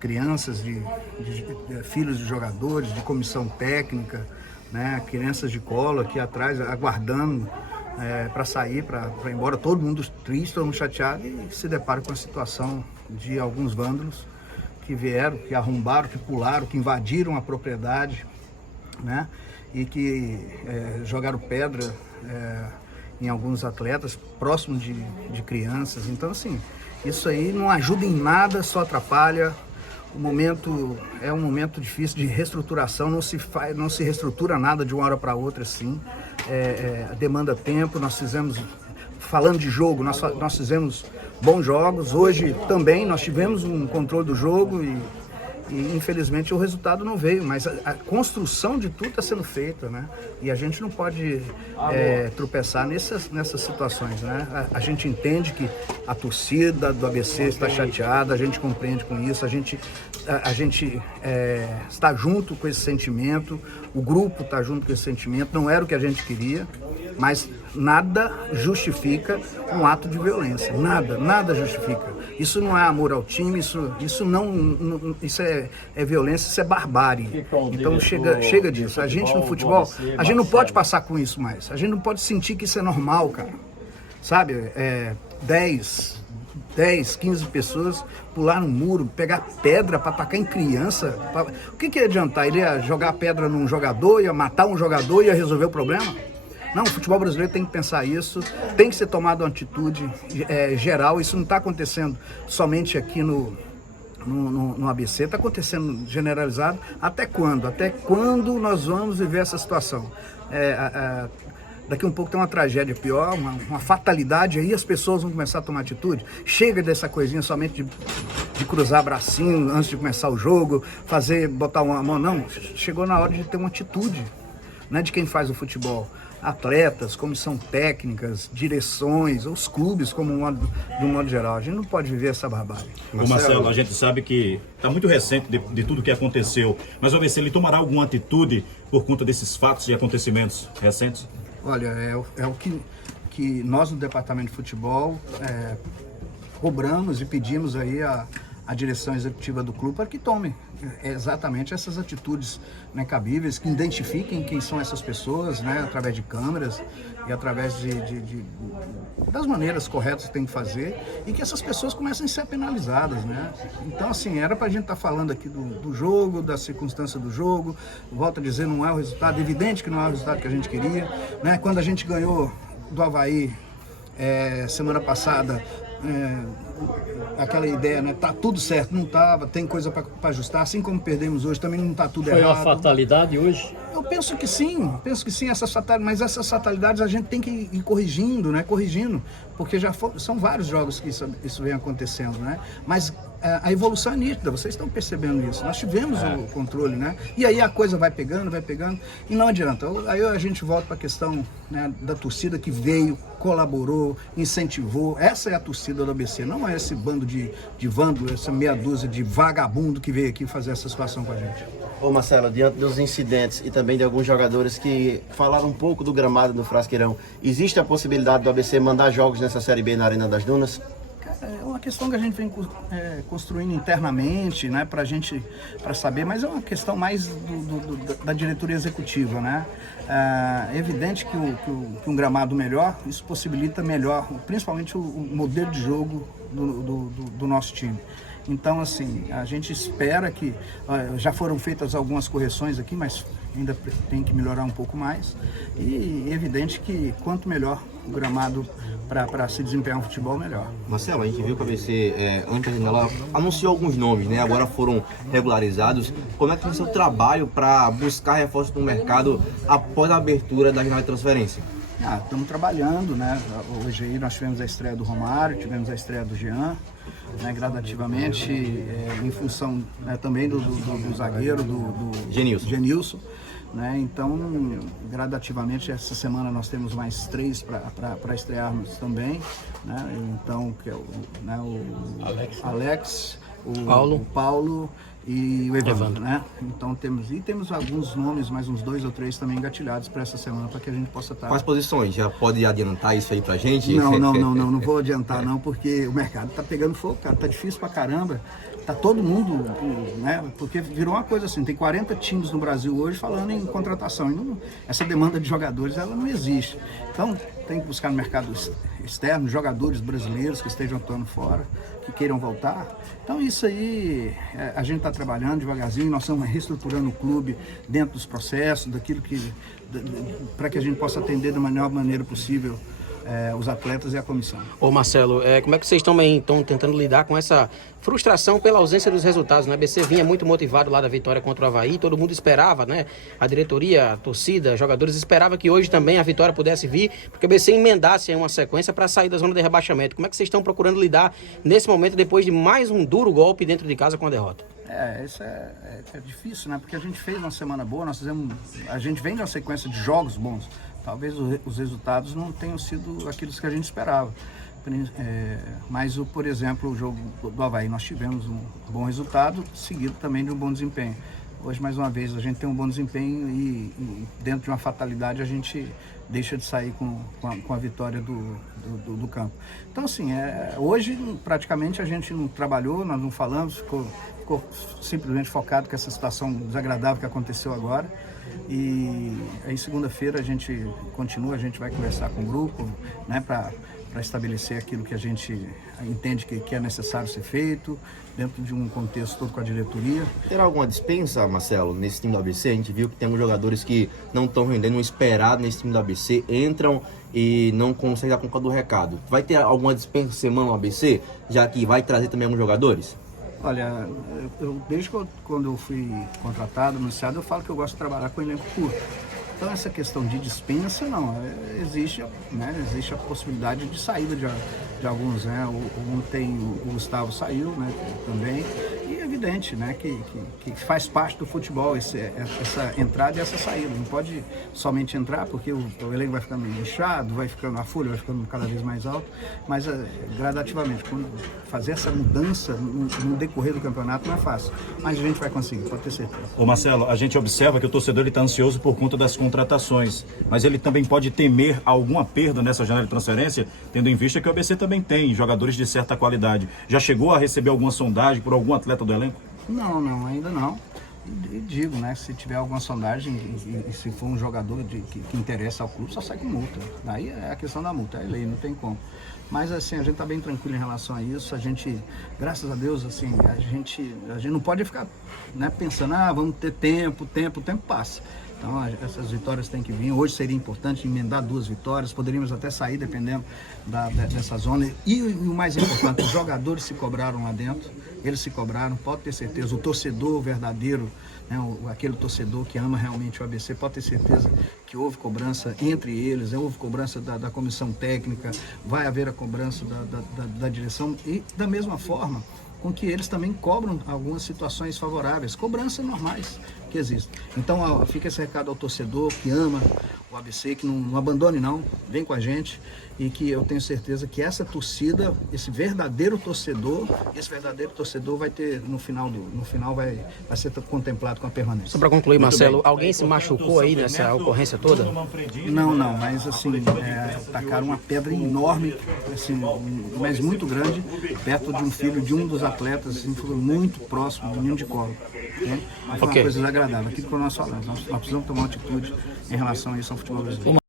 crianças, de filhos de jogadores, de comissão técnica, né, crianças de colo aqui atrás, aguardando para sair, para ir embora, todo mundo triste, todo mundo chateado, e se depara com a situação de alguns vândalos que vieram, que arrombaram, que pularam, que invadiram a propriedade, né, e que jogaram pedra em alguns atletas, próximo de crianças. Então, assim, isso aí não ajuda em nada, só atrapalha. O momento é um momento difícil de reestruturação, não se reestrutura nada de uma hora para outra, assim. Demanda tempo. Nós fizemos, falando de jogo, nós fizemos bons jogos. Hoje também nós tivemos um controle do jogo e infelizmente o resultado não veio, mas a construção de tudo está sendo feita, né? E a gente não pode tropeçar nessas situações, né? A gente entende que a torcida do ABC está chateada, a gente compreende com isso, a gente está junto com esse sentimento, o grupo está junto com esse sentimento, não era o que a gente queria, mas nada justifica um ato de violência, nada justifica. Isso não é amor ao time, isso é violência, isso é barbárie. Então chega disso. A gente no futebol, a gente não pode passar com isso mais. A gente não pode sentir que isso é normal, cara. Sabe? 10, 15 pessoas pular no muro, pegar pedra para atacar em criança. O que ia adiantar? Ele ia jogar pedra num jogador, ia matar um jogador, ia resolver o problema? Não, o futebol brasileiro tem que pensar isso, tem que ser tomada uma atitude geral. Isso não está acontecendo somente aqui no ABC, está acontecendo generalizado. Até quando? Até quando nós vamos viver essa situação? Daqui um pouco tem uma tragédia pior, uma fatalidade, aí as pessoas vão começar a tomar atitude. Chega dessa coisinha somente de cruzar bracinho antes de começar o jogo, botar uma mão. Não, chegou na hora de ter uma atitude, né, de quem faz o futebol. Atletas, comissão técnicas, direções, os clubes de um modo geral. A gente não pode viver essa barbárie. Marcelo, a gente sabe que está muito recente de tudo que aconteceu, mas vamos ver se ele tomará alguma atitude por conta desses fatos e acontecimentos recentes? Olha, é o que nós no departamento de futebol cobramos e pedimos aí a direção executiva do clube para que tome exatamente essas atitudes, né, cabíveis, que identifiquem quem são essas pessoas, né, através de câmeras e através das maneiras corretas que tem que fazer, e que essas pessoas comecem a ser penalizadas, né? Então, assim, era para a gente estar falando aqui do jogo, da circunstância do jogo. Volto a dizer, não é o resultado, é evidente que não é o resultado que a gente queria, né? Quando a gente ganhou do Avaí semana passada, aquela ideia, né? Tá tudo certo, não tava, tem coisa para ajustar, assim como perdemos hoje, também não tá tudo errado. Foi uma fatalidade hoje? Eu penso que sim, mas essas fatalidades a gente tem que ir corrigindo, né? Corrigindo, porque são vários jogos que isso vem acontecendo, né? Mas a evolução é nítida, vocês estão percebendo isso. Nós tivemos o controle, né? E aí a coisa vai pegando, e não adianta. Aí a gente volta para a questão, né, da torcida que veio, colaborou, incentivou. Essa é a torcida do ABC, não é esse bando de vândalo, essa meia dúzia de vagabundo que veio aqui fazer essa situação com a gente. Ô Marcelo, diante dos incidentes e também de alguns jogadores que falaram um pouco do gramado do Frasqueirão, existe a possibilidade do ABC mandar jogos nessa Série B na Arena das Dunas? É uma questão que a gente vem construindo internamente, né, para saber, mas é uma questão mais da diretoria executiva, né? É evidente que um gramado melhor, isso possibilita melhor, principalmente o modelo de jogo do nosso time. Então, assim, a gente espera que já foram feitas algumas correções aqui, mas ainda tem que melhorar um pouco mais. E é evidente que quanto melhor o gramado para se desempenhar um futebol, melhor. Marcelo, a gente viu que a ABC, antes ela anunciou alguns nomes, né? Agora foram regularizados. Como é que vai ser o trabalho para buscar reforços no mercado após a abertura da janela de transferência? Estamos trabalhando, né? Hoje aí nós tivemos a estreia do Romário, tivemos a estreia do Jean, né? Gradativamente, em função, né, também do zagueiro, do Genilson. Né? Então, gradativamente, essa semana nós temos mais 3 para estrearmos também, né? Então, que é o Alex, o Paulo e o Evandro, né? Então temos alguns nomes, mais uns 2 ou 3 também engatilhados para essa semana, para que a gente possa estar... Quais posições? Já pode adiantar isso aí pra gente? Não vou adiantar não, porque o mercado tá pegando fogo, cara, tá difícil pra caramba, tá todo mundo, né? Porque virou uma coisa assim, tem 40 times no Brasil hoje falando em contratação, e essa demanda de jogadores, ela não existe. Então, tem que buscar no mercado externo jogadores brasileiros que estejam atuando fora, que queiram voltar. Então isso aí, a gente está trabalhando devagarzinho, nós estamos reestruturando o clube dentro dos processos, para que a gente possa atender da melhor maneira possível os atletas e a comissão. Ô Marcelo, como é que vocês estão tentando lidar com essa frustração pela ausência dos resultados, né? A ABC vinha muito motivado lá da vitória contra o Avaí, todo mundo esperava, né? A diretoria, a torcida, jogadores esperavam que hoje também a vitória pudesse vir, porque a ABC emendasse uma sequência para sair da zona de rebaixamento. Como é que vocês estão procurando lidar nesse momento, depois de mais um duro golpe dentro de casa com a derrota? Isso é difícil, né? Porque a gente fez uma semana boa, a gente vem de uma sequência de jogos bons. Talvez os resultados não tenham sido aqueles que a gente esperava. Mas, por exemplo, o jogo do Avaí, nós tivemos um bom resultado, seguido também de um bom desempenho. Hoje, mais uma vez, a gente tem um bom desempenho e dentro de uma fatalidade a gente deixa de sair com a vitória do campo. Então, assim, hoje praticamente a gente não trabalhou, nós não falamos, ficou simplesmente focado com essa situação desagradável que aconteceu agora. E aí segunda-feira a gente continua, a gente vai conversar com o grupo, né, para estabelecer aquilo que a gente entende que é necessário ser feito, dentro de um contexto todo com a diretoria. Terá alguma dispensa, Marcelo, nesse time do ABC? A gente viu que tem alguns jogadores que não estão rendendo o esperado nesse time do ABC, entram e não conseguem dar conta do recado. Vai ter alguma dispensa semana no ABC, já que vai trazer também alguns jogadores? Olha, desde quando eu fui contratado, anunciado, eu falo que eu gosto de trabalhar com elenco curto. Então essa questão de dispensa, não, existe a possibilidade de saída de alguns, né? Ontem o Gustavo saiu, né, também, e é evidente, né, que faz parte do futebol essa entrada e essa saída. Não pode somente entrar, porque o elenco vai ficando inchado, a folha vai ficando cada vez mais alta, mas gradativamente, quando fazer essa mudança no decorrer do campeonato não é fácil, mas a gente vai conseguir, pode ter certeza. Ô Marcelo, a gente observa que o torcedor está ansioso por conta das contratações, mas ele também pode temer alguma perda nessa janela de transferência, tendo em vista que o ABC também tem jogadores de certa qualidade. Já chegou a receber alguma sondagem por algum atleta do elenco? Não, ainda não. E digo, né, se tiver alguma sondagem e se for um jogador que interessa ao clube, só sai com multa. Daí é a questão da multa, é lei, não tem como. Mas assim, a gente está bem tranquilo em relação a isso. A gente, graças a Deus, assim, a gente não pode ficar, né, pensando, vamos ter tempo, o tempo passa. Então essas vitórias têm que vir. Hoje seria importante emendar 2 vitórias, poderíamos até sair dependendo dessa zona. E o mais importante, os jogadores se cobraram lá dentro, eles se cobraram, pode ter certeza, o torcedor verdadeiro, né, aquele torcedor que ama realmente o ABC, pode ter certeza que houve cobrança entre eles, houve cobrança da comissão técnica, vai haver a cobrança da direção e da mesma forma com que eles também cobram algumas situações favoráveis, cobranças normais que existem. Então fica esse recado ao torcedor que ama o ABC, que não abandone não, vem com a gente, e que eu tenho certeza que essa torcida, esse verdadeiro torcedor vai ter no final vai ser contemplado com a permanência. Só para concluir, Marcelo, alguém se machucou aí nessa ocorrência toda? Não, mas assim, tacaram uma pedra enorme, assim, mas muito grande, perto de um filho de um dos atletas, assim, foi muito próximo, menino de colo. Né? Foi uma coisa desagradável, aquilo que nós falamos, nós precisamos tomar uma atitude em relação a isso ao futebol brasileiro.